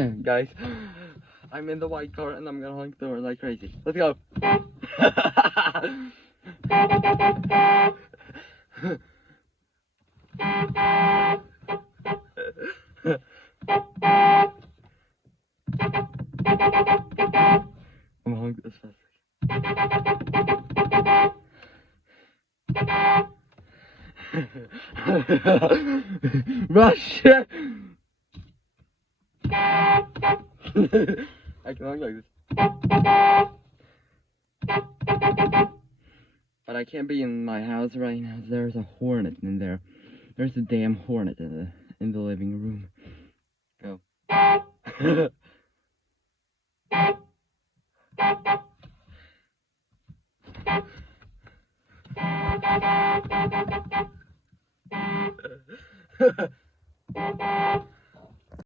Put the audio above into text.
Guys, I'm in the white car and I'm gonna honk the horn like crazy. Let's go. I'm gonna honk this fast. Rush! I can honk like this. But I can't be in my house right now. There's a hornet in there. There's a damn hornet in the living room. Go.